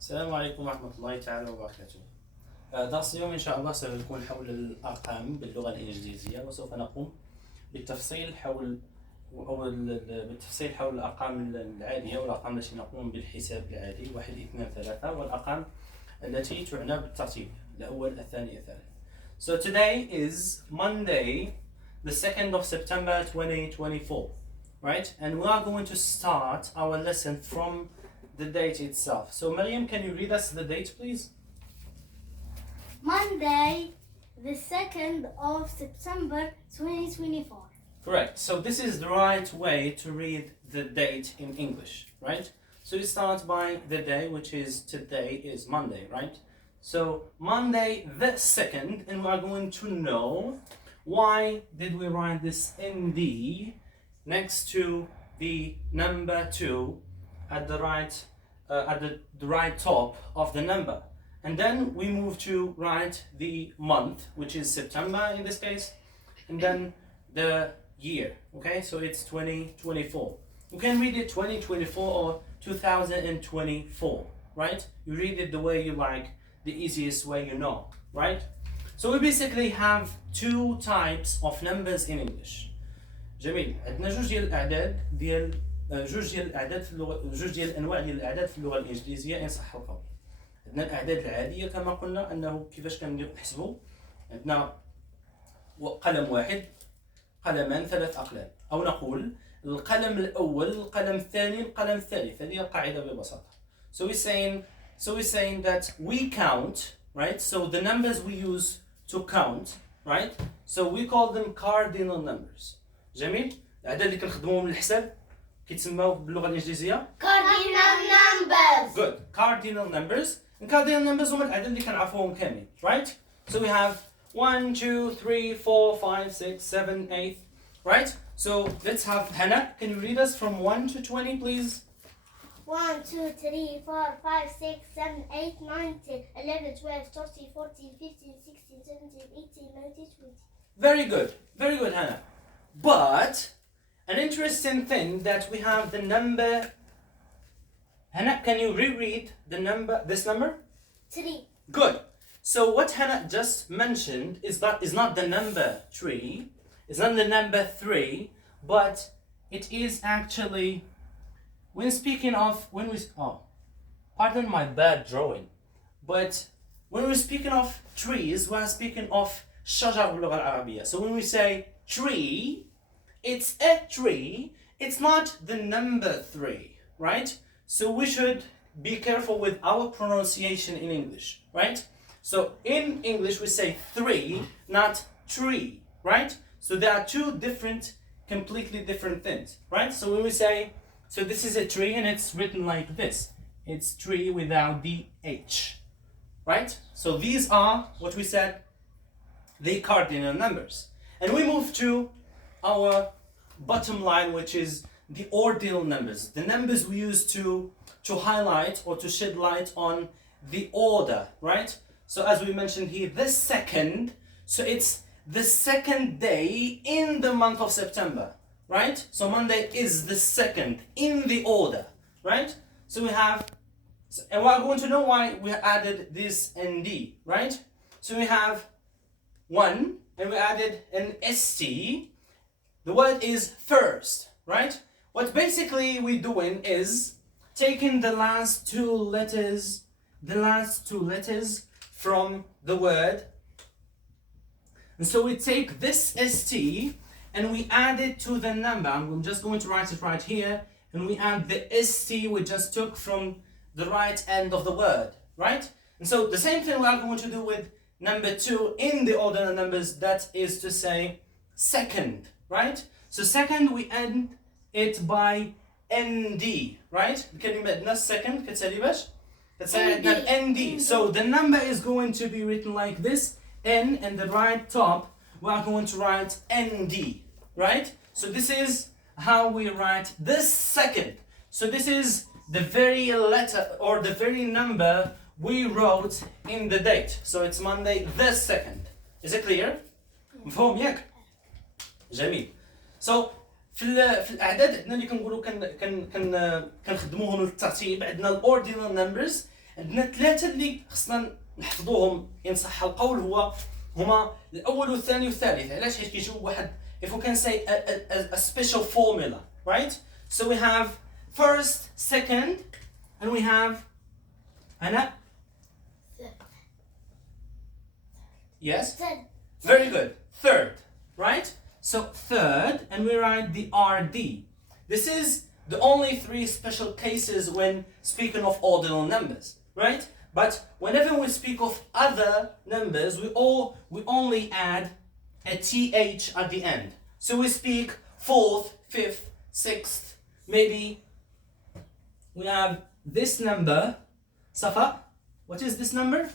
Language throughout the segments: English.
السلام عليكم ورحمة الله تعالى وبركاته. درس اليوم إن شاء الله سيكون حول الأرقام باللغة الإنجليزية، وسوف نقوم بالتفصيل حول الأرقام العادية والأرقام التي نقوم بالحساب العادي 1 2 3 والأرقام التي تعنى بالترتيب الأول الثاني الثالث. So today is Monday, the 2nd of September 2024, right? And we are going to start our lesson from the date itself. So Maryam, can you read us the date, please? Monday, the 2nd of September 2024. Correct. So this is the right way to read the date in English, right? So you start by the day, which is today is Monday, right? So Monday the 2nd, and we are going to know why did we write this ND next to the number 2 at the right top of the number. And then we move to write the month, which is September in this case, and then the year, okay? So it's 2024. You can read it 2024 or 2024, right? You read it the way you like, the easiest way you know, right? So we basically have two types of numbers in English. جميل. عندنا جوج ديال الأعداد جوج ديال الأنواع ديال الأعداد في اللغة الإنجليزية إن صح القول. عندنا الأعداد العادية كما قلنا أنه كيفاش كنحسبوا عندنا قلم واحد، قلمان، 3 أقلام، أو نقول القلم الأول، القلم الثاني، القلم الثالث. هذه القاعدة ببساطة. So we're saying that we count, right? So the numbers we use to count, right? So we call them cardinal numbers. جميل؟ الأعداد اللي كنخدموهم للحساب كيتسموا باللغة الإنجليزية Cardinal Numbers. Good. Cardinal numbers. And cardinal numbers هما الأعداد اللي كنعرفوهم كاملين, right? So we have 1, 2, 3, 4, 5, 6, 7, 8, right? So let's have Hannah. Can you read us from 1 to 20, please? 1, 2, 3, 4, 5, 6, 7, 8, 9, 10, 11, 12, 13, 14, 15, 16, 17, 18, 19, 20. Very good. Very good, Hannah. But an interesting thing that we have the number. Hannah, can you reread the number? This number? 3. Good. So what Hannah just mentioned is not the number 3. It's not the number 3, but it is actually pardon my bad drawing, but when we're speaking of trees, we're speaking of شجر باللغة العربية. So when we say tree, it's a tree. It's not the number 3, right? So we should be careful with our pronunciation in English, right? So in English we say 3, not tree, right? So there are two completely different things, right? So when we say, so this is a tree and it's written like this. It's tree without the H, right? So these are what we said, the cardinal numbers. And we move to our bottom line, which is the ordinal numbers, the numbers we use to highlight or to shed light on the order, right? So as we mentioned here, the 2nd, so it's the 2nd day in the month of September, right? So Monday is the 2nd in the order, right? So we have, and we're going to know why we added this ND, right? So we have 1, and we added an ST. The word is first, right? What basically we're doing is taking the last two letters from the word. And so we take this ST and we add it to the number. I'm just going to write it right here. And we add the ST we just took from the right end of the word, right? And so the same thing we are going to do with number 2 in the ordinal numbers, that is to say 2nd, right? So 2nd we end it by ND, right? الكلمة عندنا second كتسالي باش؟ كتسالي عندنا ND. So the number is going to be written like this, N, and the right top we are going to write ND, right? So this is how we write this 2nd. So this is the very letter or the very number we wrote in the date. So it's Monday the 2nd. Is it clear? مفهوم ياك؟ جميل. So في الأعداد عندنا اللي كنقولوا كنخدموهم للترتيب، عندنا الأوردينال نمبرز عندنا ثلاثة اللي خصنا نحفظوهم إن صح القول هما الأول والثاني والثالث. علاش؟ حيت كيجيو واحد if we can say a special formula, right? So we have first, second, and we have Anna. Yes? Third. Very good. Third, right? So third, and we write the RD. This is the only three special cases when speaking of ordinal numbers, right? But whenever we speak of other numbers, we only add a TH at the end. So we speak fourth, fifth, sixth, maybe we have this number. Safa, what is this number?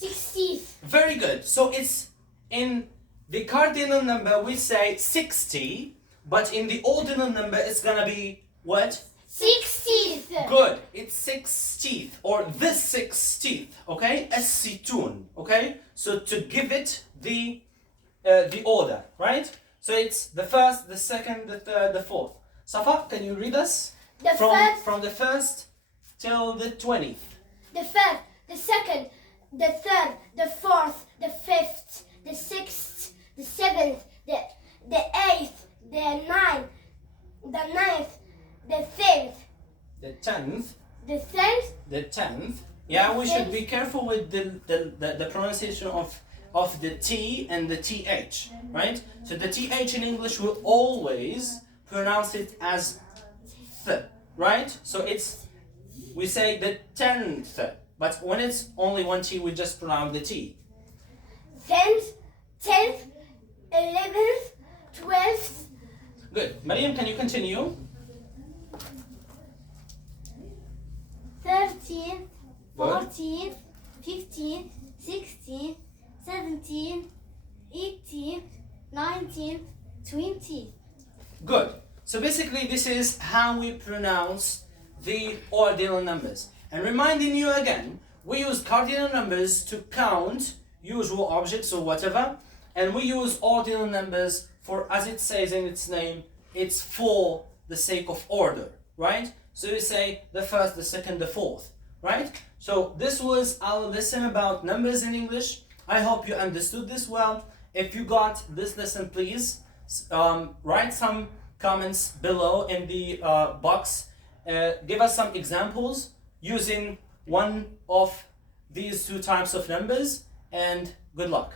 60th. Very good. So it's in the cardinal number we say 60, but in the ordinal number it's gonna be what? 60th. Good. It's 60th or the 60th. Okay? الستون. Okay? So to give it the order, right? So it's the first, the second, the third, the fourth. Safa, can you read us The first, from the first till the 20th? the first, the second, the third, the fourth, the fifth, the sixth, the seventh, the eighth, the ninth, the tenth, The 10th. the tenth. The 10th. Yeah, we should be careful with the pronunciation of the T and the TH, right? So the TH in English will always pronounce it as th, right? So we say the 10th, but when it's only one T, we just pronounce the T. 10th, 11th, 12th, Good. Mariam, can you continue? 13th, Good. 14th, 15th, 16th, 17th, 18th, 19th, 20th. Good. So basically this is how we pronounce the ordinal numbers. And reminding you again, we use cardinal numbers to count usual objects or whatever, and we use ordinal numbers for, as it says in its name, it's for the sake of order, right? So you say the first, the second, the fourth, right? So this was our lesson about numbers in English. I hope you understood this well. If you got this lesson, please write some comments below in the box. Give us some examples using one of these two types of numbers, and good luck.